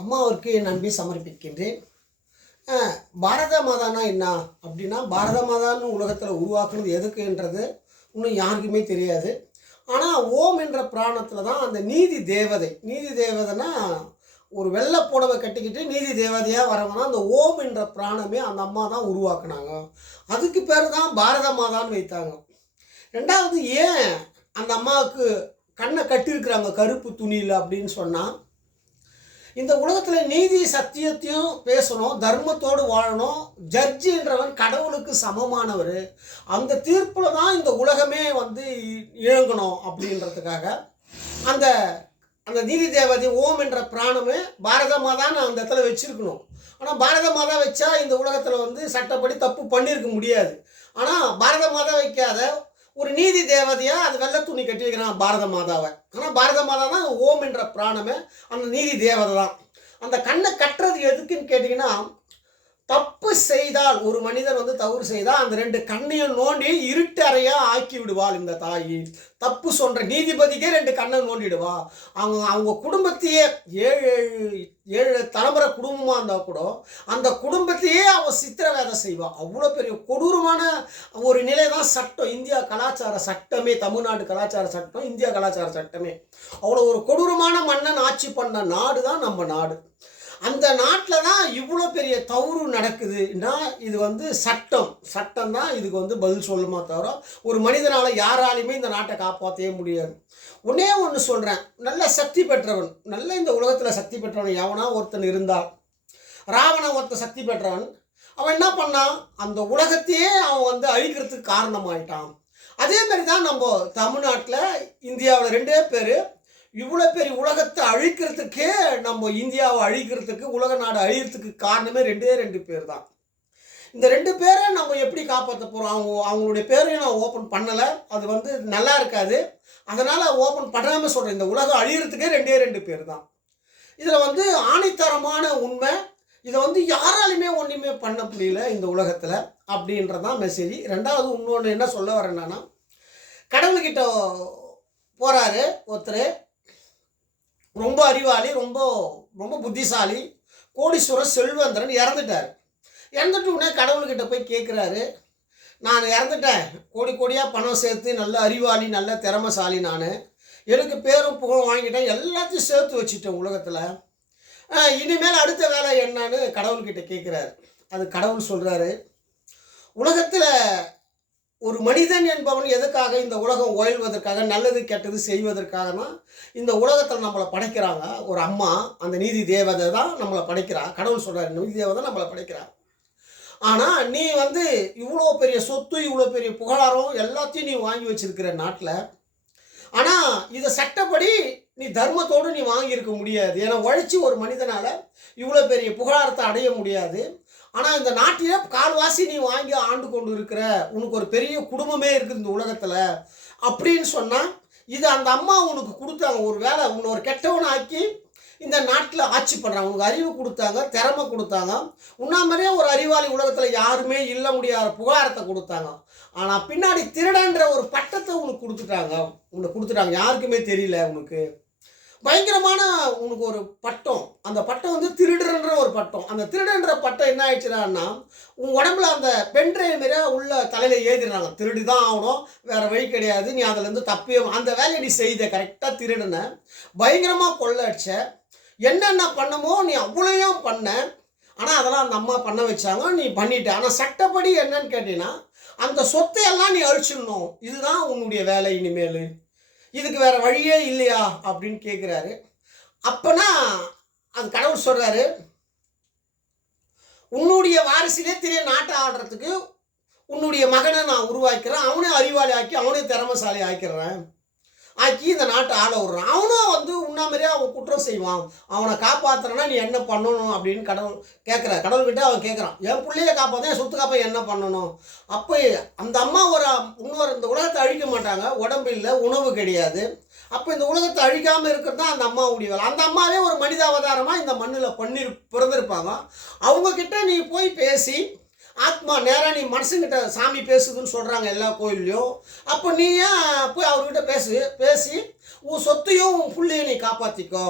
அம்மாவிற்கு என் அன்பை சமர்ப்பிக்கின்றேன். பாரத மாதானா என்ன அப்படின்னா, பாரத மாதான்னு உலகத்தில் உருவாக்குனது எதுக்குன்றது இன்னும் யாருக்குமே தெரியாது. ஆனால் ஓம் என்ற பிராணத்தில் தான் அந்த நீதி தேவதை, நீதி தேவதைனா ஒரு வெள்ளை புடவை கட்டிக்கிட்டு நீதி தேவதையாக வரவனா அந்த ஓம் என்ற பிராணமே அந்த அம்மா தான் உருவாக்குனாங்க. அதுக்கு பேர் தான் பாரத மாதான்னு வைத்தாங்க. ரெண்டாவது, ஏன் அந்த அம்மாவுக்கு கண்ணை கட்டியிருக்கிறாங்க கருப்பு துணியில் அப்படின்னு சொன்னால், இந்த உலகத்தில் நீதி சத்தியத்தையும் பேசணும், தர்மத்தோடு வாழணும். ஜட்ஜின்றவன் கடவுளுக்கு சமமானவர். அந்த தீர்ப்பில் தான் இந்த உலகமே இயங்கணும் அப்படின்றதுக்காக அந்த அந்த நீதி தேவதை ஓம் என்ற பிராணமே பாரத மாதான்னு அந்த இடத்துல வச்சுருக்கணும். ஆனால் பாரத மாதா வச்சா இந்த உலகத்தில் சட்டப்படி தப்பு பண்ணியிருக்க முடியாது. ஆனால் பாரத மாதா வைக்காத ஒரு நீதி தேவதையாக அது வெள்ளை துணி கட்டி வைக்கிறான் பாரத மாதாவை. ஆனால் பாரத மாதா தான் ஓம் என்ற பிராணமே அந்த நீதி தேவதை தான். அந்த கண்ணை கட்டுறது எதுக்குன்னு கேட்டிங்கன்னா, தப்பு செய்தால் ஒரு மனிதர் தவறு செய்தால் அந்த ரெண்டு கண்ணையும் நோண்டி இருட்டு அறையாக ஆக்கி விடுவாள் இந்த தாய். தப்பு சொல்கிற நீதிபதிக்கே ரெண்டு கண்ணை நோண்டிடுவா. அவங்க குடும்பத்தையே ஏழு ஏழு தலைமுறை குடும்பமாக இருந்தால் கூட அந்த குடும்பத்தையே அவள் சித்திரவேதை செய்வாள். அவ்வளோ பெரிய கொடூரமான ஒரு நிலை தான் சட்டம். இந்தியா கலாச்சார சட்டமே, தமிழ்நாடு கலாச்சார சட்டம், இந்தியா கலாச்சார சட்டமே. அவ்வளோ ஒரு கொடூரமான மன்னன் ஆட்சி பண்ண நாடு தான் நம்ம நாடு. அந்த நாட்டில் தான் இவ்வளோ பெரிய தவறு நடக்குதுன்னா இது சட்டம் தான் இதுக்கு பதில் சொல்லுமா தவிர ஒரு மனிதனால் யாராலையுமே இந்த நாட்டை காப்பாற்றவே முடியாது. ஒன்றே ஒன்று சொல்கிறேன், நல்ல சக்தி பெற்றவன், நல்ல இந்த உலகத்தில் சக்தி பெற்றவன் எவனா ஒருத்தன் இருந்தால், ராவணன் ஒருத்தன் சக்தி பெற்றவன், அவன் என்ன பண்ணான், அந்த உலகத்தையே அவன் அழிக்கிறதுக்கு காரணமாயிட்டான். அதே மாதிரி தான் நம்ம தமிழ்நாட்டில் இந்தியாவில் ரெண்டே பேர் இவ்வளோ பெரிய உலகத்தை அழிக்கிறதுக்கே, நம்ம இந்தியாவை அழிக்கிறதுக்கு, உலக நாடு அழிக்கிறதுக்கு காரணமே ரெண்டு பேர் தான். இந்த ரெண்டு பேரை நம்ம எப்படி காப்பாற்ற போகிறோம்? அவங்களுடைய பேரையும் நான் ஓப்பன் பண்ணலை, அது நல்லா இருக்காது. அதனால் ஓப்பன் பண்ணாமல் சொல்கிறேன். இந்த உலகம் அழிகிறதுக்கே ரெண்டு பேர் தான். இதில் ஆணித்தரமான உண்மை. இதை யாராலுமே ஒன்றுமே பண்ண முடியல இந்த உலகத்தில் அப்படின்றதான் மெசேஜ். ரெண்டாவது இன்னொன்று என்ன சொல்ல வரேன்னா, கடவுள்கிட்ட போகிறாரு ஒருத்தர், ரொம்ப அறிவாளி, ரொம்ப ரொம்ப புத்திசாலி, கோடீஸ்வரர், செல்வந்திரன், இறந்துட்டார். இறந்துட்டு உடனே கடவுள்கிட்ட போய் கேட்குறாரு, நான் இறந்துட்டேன், கோடி கோடியாக பணம் சேர்த்து நல்ல அறிவாளி, நல்ல திறமைசாலி, நான் எனக்கு பேரும் புகழும் வாங்கிட்டேன், எல்லாத்தையும் சேர்த்து வச்சுட்டேன் உலகத்தில், இனிமேல் அடுத்த வேலை என்னன்னு கடவுள்கிட்ட கேட்குறாரு. அது கடவுள் சொல்கிறாரு, உலகத்தில் ஒரு மனிதன் என்பவன் எதுக்காக இந்த உலகம் ஓய்வதற்காக, நல்லது கெட்டது செய்வதற்காகனா இந்த உலகத்தில் நம்மளை படைக்கிறாங்க. ஒரு அம்மா, அந்த நீதி தேவதை தான் நம்மளை படைக்கிறா. கடவுள் சொல்கிறார், நீதி தேவதை நம்மளை படைக்கிறா. ஆனால் நீ இவ்வளோ பெரிய சொத்து, இவ்வளோ பெரிய புகழாரம் எல்லாத்தையும் நீ வாங்கி வச்சிருக்கிற நாட்டில், ஆனால் இதை சட்டப்படி நீ தர்மத்தோடு நீ வாங்கியிருக்க முடியாது. ஏன்னா உழைச்சி ஒரு மனிதனால் இவ்வளோ பெரிய புகழாரத்தை அடைய முடியாது. ஆனால் இந்த நாட்டிலே கால்வாசி நீ வாங்கி ஆண்டு கொண்டு இருக்கிற, உனக்கு ஒரு பெரிய குடும்பமே இருக்குது இந்த உலகத்தில் அப்படின்னு சொன்னால், இது அந்த அம்மா உனக்கு கொடுத்தாங்க. ஒரு வேலை உன்னை ஒரு கெட்டவனை ஆக்கி இந்த நாட்டில் ஆட்சி பண்ணுறாங்க. உனக்கு அறிவு கொடுத்தாங்க, திறமை கொடுத்தாங்க, உண்ணாமலே ஒரு அறிவாளி உலகத்தில் யாருமே இல்லை முடியாத புகாரத்தை கொடுத்தாங்க. ஆனால் பின்னாடி திருடன்ற ஒரு பட்டத்தை உனக்கு கொடுத்துட்டாங்க. யாருக்குமே தெரியல. உனக்கு பயங்கரமான உனக்கு ஒரு பட்டம். அந்த பட்டம் திருடுன்ற ஒரு பட்டம். அந்த திருடுன்ற பட்டம் என்ன ஆயிடுச்சுன்னா, உன் உடம்புல அந்த பென்ட்ரைவ் மாரியா உள்ள தலையில் ஏறிடுறாங்க. திருடி தான் ஆகணும், வேறு வழி கிடையாது, நீ அதுலேருந்து தப்பியே அந்த வேலையை நீ செய்த, கரெக்டாக திருடுன, பயங்கரமாக கொள்ளை அடிச்ச, என்னென்ன பண்ணமோ நீ அவ்வளோயும் பண்ண. ஆனால் அதெல்லாம் அந்த அம்மா பண்ண வச்சாங்க, நீ பண்ணிட்ட. ஆனால் சட்டப்படி என்னன்னு கேட்டீங்கன்னா, அந்த சொத்தையெல்லாம் நீ அழிச்சிடணும். இதுதான் உன்னுடைய வேலை இனிமேல், இதுக்கு வேறு வழியே இல்லையா அப்படின்னு கேட்குறாரு. அப்போனா அது கடவுள் சொல்கிறாரு, உன்னுடைய வாரிசிலே தெரிய நாட்டை ஆடுறதுக்கு உன்னுடைய மகனை நான் உருவாக்கிறேன், அவனே அறிவாளி ஆக்கி, அவனே திறமைசாலி ஆக்கிடுறேன், ஆக்கி இந்த நாட்டை ஆள விட்றான். அவனும் உண்ணாமரியா அவன் குற்றம் செய்வான், அவனை காப்பாற்றுறனா நீ என்ன பண்ணணும் அப்படின்னு கடவுள் கேட்குறார். கடவுள்கிட்ட அவன் கேட்குறான், என் பிள்ளையை காப்பாற்ற, என் சொத்து காப்பா என்ன பண்ணணும்? அப்போ அந்த அம்மா இன்னொரு இந்த உலகத்தை அழிக்க மாட்டாங்க, உடம்பு இல்லை, உணவு கிடையாது. அப்போ இந்த உலகத்தை அழிக்காமல் இருக்கிறது தான் அந்த அம்மாவுடைய வேலை. அந்த அம்மாவே ஒரு மனிதாவதாரமாக இந்த மண்ணில் பிறந்திருப்பாங்க. அவங்கக்கிட்ட நீ போய் பேசி, ஆத்மா நேராக நீ மனுஷங்கிட்ட சாமி பேசுதுன்னு சொல்கிறாங்க எல்லா கோயில்லையும். அப்போ நீ ஏன் போய் அவர்கிட்ட பேசி உன் சொத்தையும் உன் புள்ளையும் நீ காப்பாற்றிக்கோ.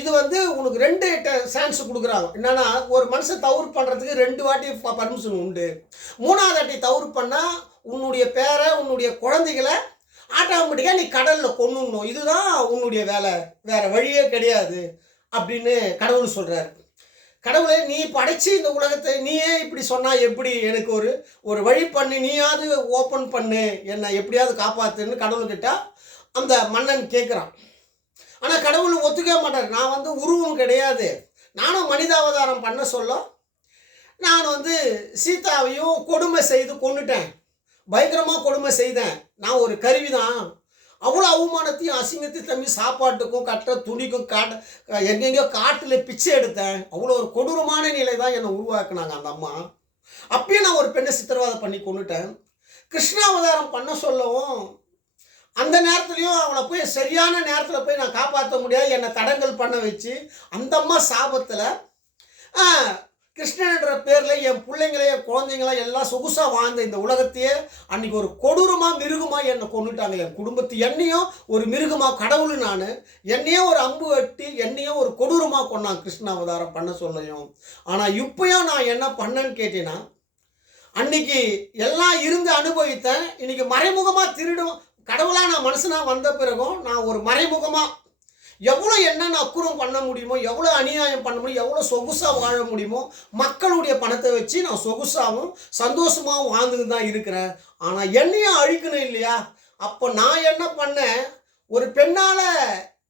இது வந்து உனக்கு 2 சான்ஸ் குடுக்குறாங்க. என்னன்னா, ஒரு மனுஷன் தவறு பண்றதுக்கு 2 வாட்டி பர்மிஷன் உண்டு. 3வது வாட்டி தவறு பண்ணா, உன்னுடைய பேர, உன்னுடைய குழந்தைகள ஆட்டோமேட்டிக்கா நீ கடல்ல கொன்னுடணும். இதுதான் உன்னுடைய வேலை. வேற வழியே கிடையாது. அப்படின்னு கடவுள் சொல்றாரு. கடவுளே, நீ படைச்சு இந்த உலகத்தை நீயே இப்படி சொன்னா எப்படி? எனக்கு ஒரு ஒரு வழி பண்ணு, நீயாவது ஓப்பன் பண்ணு, என்னை எப்படியாவது காப்பாத்துன்னு கடவுள்கிட்ட அந்த மன்னன் கேட்குறான். ஆனால் கடவுள் ஒத்துக்கவே மாட்டார். நான் வந்து உருவம் கிடையாது, நானும் மனிதாவதாரம் பண்ண சொல்ல நான் வந்து சீதாவையும் கொடுமை செய்து கொன்னுட்டேன், பயங்கரமாக கொடுமை செய்தேன். நான் ஒரு கருவி தான். அவ்வளோ அவமானத்தையும் அசிங்கத்தையும் தம்பி சாப்பாட்டுக்கும் கட்ட துணிக்கும் எங்கெங்கேயோ காட்டில் பிச்சை எடுத்தேன். அவ்வளோ ஒரு கொடூரமான நிலை தான் என்னை உருவாக்குனாங்க அந்த அம்மா. அப்பயும் நான் ஒரு பெண்ணை சித்திரவதை பண்ணி கொண்டுட்டேன். கிருஷ்ணாவதாரம் பண்ண சொல்லவும் அந்த நேரத்துலையும் அவளை போய் சரியான நேரத்தில் போய் நான் காப்பாற்ற முடியாது, என்னை தடங்கல் பண்ண வச்சு அந்த அம்மா சாபத்தில் கிருஷ்ணன்ற பேரில் என் பிள்ளைங்களே என் குழந்தைங்களாம் எல்லாம் சொகுசாக வாழ்ந்த இந்த உலகத்தையே அன்றைக்கி ஒரு கொடூரமாக மிருகமாக என்னை கொண்டுட்டாங்க. என் குடும்பத்தை என்னையும் ஒரு மிருகமாக, கடவுள் நான் என்னையும் ஒரு அம்பு வெட்டி என்னையும் ஒரு கொடூரமாக கொண்டாங்க கிருஷ்ணாவதாரம் பண்ண சொல்லையும். ஆனால் இப்போயும் நான் என்ன பண்ணேன்னு கேட்டீங்கன்னா, அன்றைக்கி எல்லாம் இருந்து அனுபவித்தேன். இன்றைக்கி மறைமுகமாக திருடும் கடவுளாக நான் மனுஷனாக வந்த பிறகும் நான் ஒரு மறைமுகமாக எவ்வளோ என்னென்ன அக்குறம் பண்ண முடியுமோ, எவ்வளோ அநியாயம் பண்ண முடியும், எவ்வளோ சொகுசாக வாழ முடியுமோ, மக்களுடைய பணத்தை வச்சு நான் சொகுசாகவும் சந்தோஷமாகவும் வாழ்ந்துட்டு தான் இருக்கிறேன். ஆனால் என்னையும் அழிக்கணும் இல்லையா? அப்போ நான் என்ன பண்ணேன், ஒரு பெண்ணால்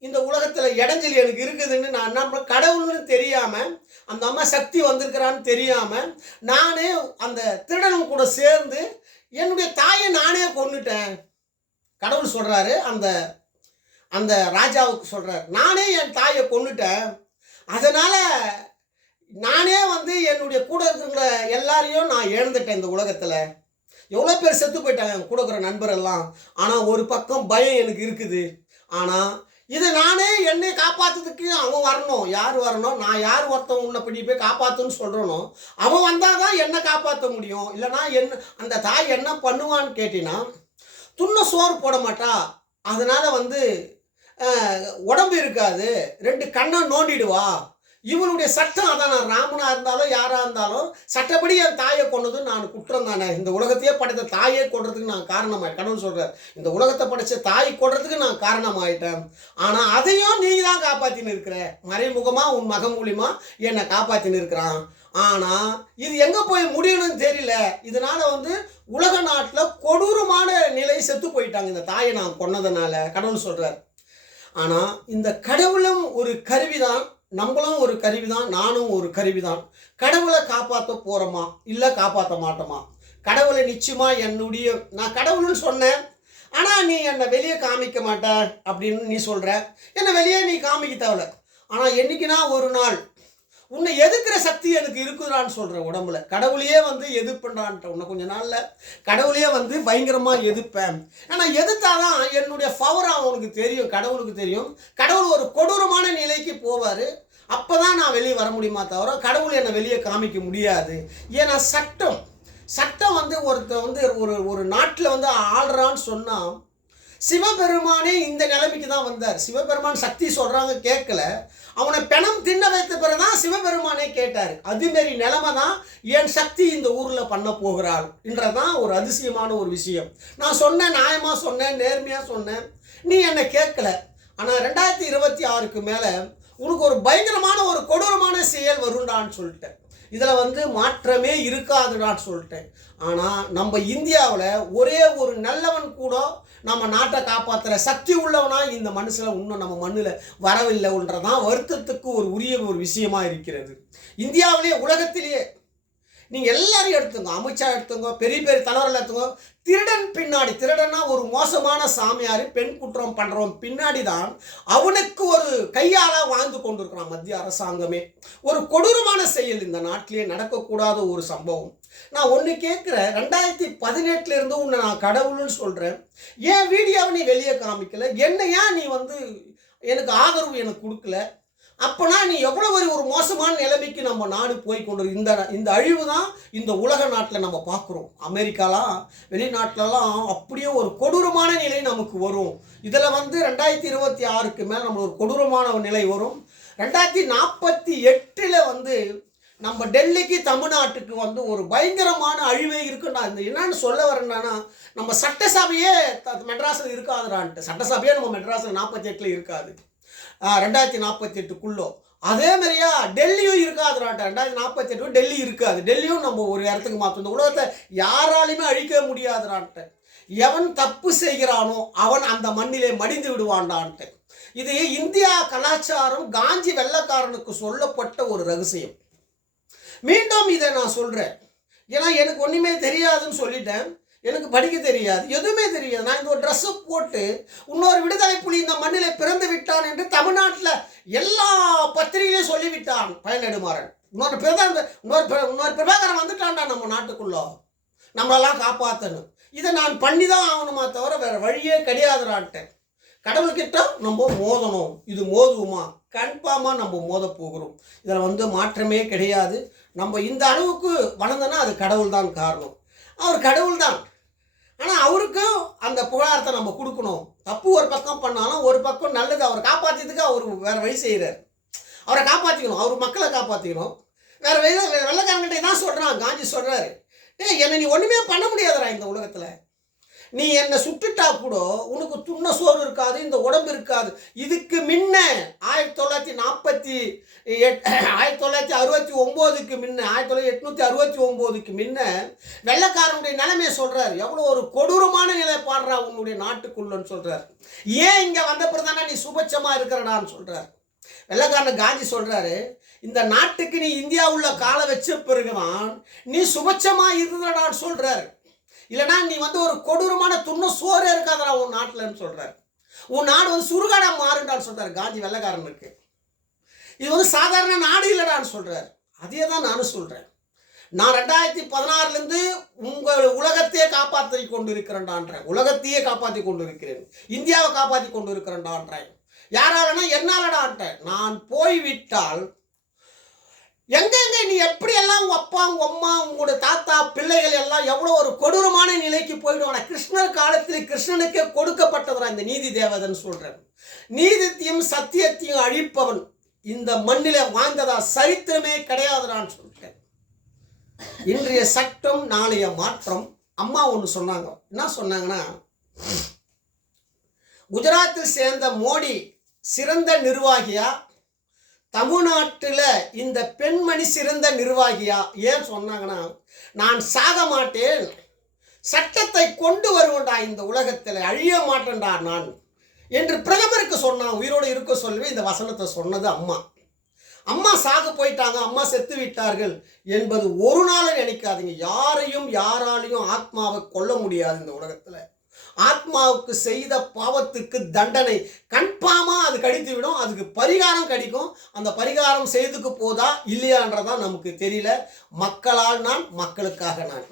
இந்த உலகத்தில் இடைஞ்சல் எனக்கு இருக்குதுன்னு நான் என்ன கடவுள்னு தெரியாமல், அந்த அம்மா சக்தி வந்திருக்கிறான்னு தெரியாமல் நானே அந்த திருடனும் கூட சேர்ந்து என்னுடைய தாயை நானே கொன்னுட்டேன். கடவுள் சொல்கிறாரு, அந்த அந்த ராஜாவுக்கு சொல்கிறார், நானே என் தாயை கொன்னுட்டேன். அதனால் நானே வந்து என்னுடைய கூட இருக்கிற எல்லாரையும் நான் இழந்துட்டேன். இந்த உலகத்தில் எவ்வளோ பேர் செத்து போயிட்டாங்க என் கூட இருக்கிற நண்பரெல்லாம். ஆனால் ஒரு பக்கம் பயம் எனக்கு இருக்குது. ஆனால் இதை நானே என்னை காப்பாற்றுறதுக்கு அவன் வரணும். யார் வரணும்? நான் யார் ஒருத்தன் உன்னை பண்ணி போய் காப்பாற்றுன்னு சொல்கிறனோ அவன் வந்தால் தான் என்னை காப்பாற்ற முடியும். இல்லைனா என்ன அந்த தாய் என்ன பண்ணுவான்னு கேட்டினா, துண்ண சோறு போட மாட்டா. அதனால் வந்து உடம்பு இருக்காது, 2 கண்ணை நோண்டிடுவா. இவனுடைய சட்டம் அதான். நான் ராமனாக இருந்தாலும் யாராக இருந்தாலும் சட்டப்படி என் தாயை கொண்டது நான் குற்றம் தானே. இந்த உலகத்தையே படைத்த தாயை கொள்றதுக்கு நான் காரணமாயிட்டேன். கடவுள் சொல்கிறார், இந்த உலகத்தை படைத்த தாய் கொள்றதுக்கு நான் காரணமாயிட்டேன். ஆனால் அதையும் நீ தான் காப்பாற்றின்னு இருக்கிற. மறைமுகமாக உன் மகன் மூலிமா என்னை காப்பாற்றின்னு இருக்கிறான். ஆனால் இது எங்கே போய் முடியணும்னு தெரியல. இதனால் வந்து உலக நாட்டில் கொடூரமான நிலை செத்து போயிட்டாங்க இந்த தாயை நான் கொன்னதுனால. கடவுள் சொல்கிறார். ஆனால் இந்த கடவுளும் ஒரு கருவி தான், நம்மளும் ஒரு கருவி தான், நானும் ஒரு கருவி தான். கடவுளை காப்பாற்ற போகிறோமா இல்லை காப்பாற்ற மாட்டோமா? கடவுளை நிச்சயமாக நான் கடவுள்னு சொன்னேன், ஆனால் நீ என்னை வெளியே காமிக்க மாட்ட அப்படின்னு நீ சொல்கிற. என்னை வெளியே நீ காமிக்க தேவையில்ல. ஆனால் என்றைக்குனா ஒரு நாள் உன்னை எதிர்க்கிற சக்தி எனக்கு இருக்குதான்னு சொல்கிறேன் உடம்புல. கடவுளையே வந்து எதிர்ப்புண்டான்ட்ட உன்னை கொஞ்ச நாளில் கடவுளையே வந்து பயங்கரமாக எதிர்ப்பேன். ஆனால் எதிர்த்தாதான் என்னுடைய பவர் அவனுக்கு தெரியும், கடவுளுக்கு தெரியும். கடவுள் ஒரு கொடூரமான நிலைக்கு போவார். அப்போ தான் நான் வெளியே வர முடியுமா தவிர கடவுள் என்னை வெளியே காமிக்க முடியாது. ஏன்னா சட்டம் வந்து ஒருத்தர் வந்து ஒரு நாட்டில் வந்து ஆள்றான்னு சொன்னால், சிவபெருமானே இந்த நிலைமைக்கு தான் வந்தார். சிவபெருமான் சக்தி சொல்கிறாங்க கேட்கல, அவனை பெணம் தின்ன வைத்த பிறகுதான் சிவபெருமானே கேட்டார். அதுமாரி நிலைமை தான் என் சக்தி இந்த ஊரில் பண்ண போகிறாள் என்றதான் ஒரு அதிசயமான ஒரு விஷயம். நான் சொன்னேன், நியாயமாக சொன்னேன், நேர்மையாக சொன்னேன், நீ என்னை கேட்கல. ஆனால் 2026க்கு மேலே உனக்கு ஒரு பயங்கரமான ஒரு கொடூரமான செயல் வருண்டான்னு சொல்லிட்டேன். இதில் வந்து மாற்றமே இருக்காதுடான்னு சொல்லிட்டேன். ஆனால் நம்ம இந்தியாவில் ஒரே ஒரு நல்லவன் கூட நம்ம நாட்டை காப்பாற்றுற சக்தி உள்ளவனா இந்த மனுஷில் இன்னும் நம்ம மண்ணில் வரவில்லைன்றதான் வருத்தத்துக்கு உரிய ஒரு விஷயமா இருக்கிறது. இந்தியாவிலேயே உலகத்திலேயே நீங்கள் எல்லாரையும் எடுத்துங்க, அமித்ஷா எடுத்துங்க, பெரிய பெரிய தலைவர்கள் எடுத்துங்க, திருடன் பின்னாடி, திருடனா ஒரு மோசமான சாமியார் பெண் குற்றம் பண்ணுறவன் பின்னாடி தான் அவனுக்கு ஒரு கையாளாக வாழ்ந்து கொண்டிருக்கிறான் மத்திய அரசாங்கமே. ஒரு கொடூரமான செயல் இந்த நாட்டிலேயே நடக்கக்கூடாத ஒரு சம்பவம். நான் ஒன்று கேட்குறேன், 2018 உன்னை நான் கடவுள்னு சொல்கிறேன், ஏன் வீடியோவை நீ வெளியே காமிக்கல? என்ன ஏன் நீ வந்து எனக்கு ஆதரவு எனக்கு கொடுக்கல? அப்போனா நீ எவ்வளோ ஒரு மோசமான நிலைமைக்கு நம்ம நாடு போய் கொண்டு இந்த அழிவு தான் இந்த உலக நாட்டில் நம்ம பார்க்குறோம். அமெரிக்காலாம் வெளிநாட்டிலலாம் அப்படியே ஒரு கொடூரமான நிலை நமக்கு வரும். இதில் வந்து 2026க்கு மேலே நம்ம ஒரு கொடூரமான நிலை வரும். 2048 வந்து நம்ம டெல்லிக்கு தமிழ்நாட்டுக்கு வந்து ஒரு பயங்கரமான அழிவே இருக்குன்னா இந்த என்னன்னு சொல்ல வரேன்னா நம்ம சட்டசபையே மெட்ராஸில் இருக்காதுடான்ட்டு. சட்டசபையே நம்ம மெட்ராஸில் 48 இருக்காது 2048 அதே மாதிரியா டெல்லியும் இருக்காதுடான்ட்டு. 2048 டெல்லி இருக்காது. டெல்லியும் நம்ம ஒரு இடத்துக்கு மாற்றும். இந்த உலகத்தை யாராலையுமே அழிக்க முடியாதுடான்ட்டு. எவன் தப்பு செய்கிறானோ அவன் அந்த மண்ணிலே மடிந்து விடுவான்டான்ட்டு. இது இந்தியா கலாச்சாரம் காஞ்சி வெள்ளைக்காரனுக்கு சொல்லப்பட்ட ஒரு ரகசியம். மீண்டும் இதை நான் சொல்கிறேன். ஏன்னா எனக்கு ஒன்றுமே தெரியாதுன்னு சொல்லிட்டேன். எனக்கு படிக்க தெரியாது, எதுவுமே தெரியாது. நான் இந்த ஒரு ட்ரெஸ்ஸை போட்டு இன்னொரு விடுதலை புலி இந்த மண்ணில் பிறந்து விட்டான் என்று தமிழ்நாட்டில் எல்லா பத்திரிகையிலையும் சொல்லிவிட்டான் பயனெடுமாறன். இன்னொரு பிரபாகரன் வந்துட்டான்டா நம்ம நாட்டுக்குள்ளே, நம்மளெல்லாம் காப்பாற்றணும். இதை நான் பண்ணி தான் ஆகணுமா தவிர வேறு வழியே கிடையாதுடான்ட்டேன். கடவுள்கிட்ட நம்ம மோதணும். இது மோதுவோமா? கன்ஃபார்மாக நம்ம மோத போகிறோம். இதில் வந்து மாற்றமே கிடையாது. நம்ம இந்த அளவுக்கு வளர்ந்தோன்னா அது கடவுள் தான் காரணம். அவர் கடவுள் தான். ஆனால் அவருக்கும் அந்த புகழாரத்தை நம்ம கொடுக்கணும். தப்பு ஒரு பக்கம் பண்ணாலும் ஒரு பக்கம் நல்லது. அவரை காப்பாற்றியதுக்கு அவர் வேறு வழி செய்கிறார். அவரை காப்பாற்றிக்கணும், அவர் மக்களை காப்பாற்றிக்கணும். வேறு வெள்ளைக்காரங்கிட்ட தான் சொல்கிறான். காந்தி சொல்கிறாரு, என்னை நீ ஒன்றுமே பண்ண முடியாதுடா இந்த உலகத்தில். நீ என்னை சுட்டுட்டா கூட உனக்கு துண்ண சோறு இருக்காது, இந்த உடம்பு இருக்காது. இதுக்கு முன்ன 1969க்கு முன்ன 1869க்கு முன்ன வெள்ளைக்காரனுடைய நிலைமையை சொல்கிறார். எவ்வளோ ஒரு கொடூரமான நிலை பாடுறா உன்னுடைய நாட்டுக்குள்ளன்னு சொல்கிறார். ஏன் இங்கே வந்த பிறதானே நீ சுபட்சமாக இருக்கிறடான்னு சொல்கிறார். வெள்ளைக்காரன் காந்தி சொல்கிறாரு, இந்த நாட்டுக்கு நீ இந்தியாவுள்ள காலை வச்ச பிறகுதான் நீ சுபட்சமாக இருந்தடான்னு சொல்கிறார். இல்லைனா நீ வந்து ஒரு கொடூரமான துண்ண சோறே இருக்காதடா உன் நாட்டில்னு சொல்கிறார். உன் நாடு வந்து சுருகாடாக மாறுண்டான்னு சொல்கிறார் காந்தி வெள்ளைக்காரனுக்கு. இது வந்து சாதாரண நாடு இல்லைடான்னு சொல்கிறார். அதே தான் நானும் சொல்கிறேன். நான் 2016 உங்கள் உலகத்தையே காப்பாற்றி கொண்டு இருக்கிறேன்டான்றேன். உலகத்தையே காப்பாற்றி கொண்டு இருக்கிறேன், இந்தியாவை காப்பாற்றி கொண்டு இருக்கிறேன்டான்றேன். யாராலனா என்னாலடான்றேன். நான் போய்விட்டால் எங்கெங்க நீ எப்படியெல்லாம் உங்கள் அப்பா உங்கள் அம்மா உங்களோட தாத்தா பிள்ளைகள் எல்லாம் எவ்வளோ ஒரு கொடூரமான நிலைக்கு போயிடுவாங்க. கிருஷ்ணர் காலத்தில் கிருஷ்ணனுக்கே கொடுக்கப்பட்டதுதான் இந்த நீதி தேவதன்னு சொல்கிறேன். நீதித்தையும் சத்தியத்தையும் அழிப்பவன் இந்த மண்ணில் வாழ்ந்ததா சரித்திரமே கிடையாதுடான்னு சொல்லிட்டேன். இன்றைய சட்டம் நாளைய மாற்றம். அம்மா ஒன்று சொன்னாங்க. என்ன சொன்னாங்கன்னா, குஜராத்தில் சேர்ந்த மோடி சிறந்த நிர்வாகியா, தமிழ்நாட்டில் இந்த பெண்மணி சிறந்த நிர்வாகியா? ஏன் சொன்னாங்கன்னா, நான் சாக மாட்டேன், சட்டத்தை கொண்டு வருவேன்டா இந்த உலகத்தில், அழிய மாட்டேன்டா நான் என்று பிரதமருக்கு சொன்னான். உயிரோடு இருக்க சொல்லவே இந்த வசனத்தை சொன்னது அம்மா. அம்மா சாக போயிட்டாங்க, அம்மா செத்து விட்டார்கள் என்பது ஒரு நாளும் நினைக்காதீங்க. யாரையும் யாராலையும் ஆத்மாவை கொல்ல முடியாது இந்த உலகத்தில். ஆத்மாவுக்கு செய்த பாவத்துக்கு தண்டனை கன்ஃபார்மாக அது கடித்து விடும். அதுக்கு பரிகாரம் கிடைக்கும். அந்த பரிகாரம் செய்துக்கு போதா இல்லையான்றதான் நமக்கு தெரியல. மக்களால் நான், மக்களுக்காக நான்.